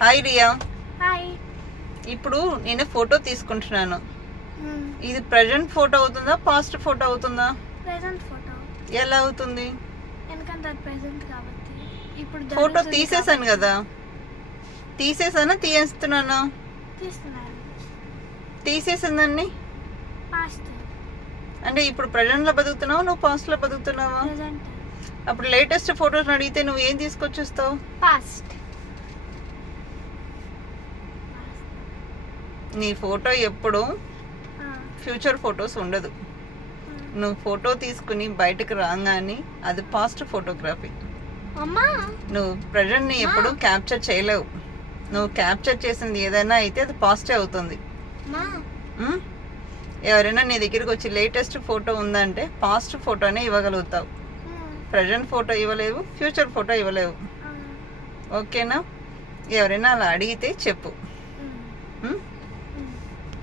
Hi Riya. Hi. ఇప్పుడు నేను photo తీసుకుంటున్నాను. ఇది ప్రజెంట్ ఫోటో అవుతుందా, పాస్ట్ ఫోటో అవుతుందా? Present photo. ఎలా అవుతుంది? ఎందుకంటే అది ప్రెజెంట్ కాబట్టి. ఇప్పుడు ఫోటో తీసేసాను కదా. తీసేసానా తీస్తున్నానా? తీస్తున్నాను. తీసేసిందండి పాస్ట్. అంటే ఇప్పుడు ప్రజెంట్ లో బతుకుతున్నావా, నువ్వు పాస్ట్ లో బతుకుతున్నావా? ప్రెజెంట్. అప్పుడు లేటెస్ట్ ఫోటోస్ అడిగితే నువ్వు ఏం తీసుకొచ్చేస్తావు? పాస్ట్. నీ ఫోటో ఎప్పుడు ఫ్యూచర్ ఫొటోస్ ఉండదు. నువ్వు ఫోటో తీసుకుని బయటకు రాగానే అది పాస్ట్ ఫోటోగ్రఫీ. అమ్మా, నువ్వు ప్రజెంట్ని ఎప్పుడు క్యాప్చర్ చేయలేవు. నువ్వు క్యాప్చర్ చేసింది ఏదైనా అయితే అది పాస్టే అవుతుంది. ఎవరైనా నీ దగ్గరికి వచ్చి లేటెస్ట్ ఫోటో ఉందంటే పాస్ట్ ఫోటోనే ఇవ్వగలుగుతావు. ప్రజెంట్ ఫోటో ఇవ్వలేవు, ఫ్యూచర్ ఫోటో ఇవ్వలేవు. ఓకేనా? ఎవరైనా అలా అడిగితే చెప్పు.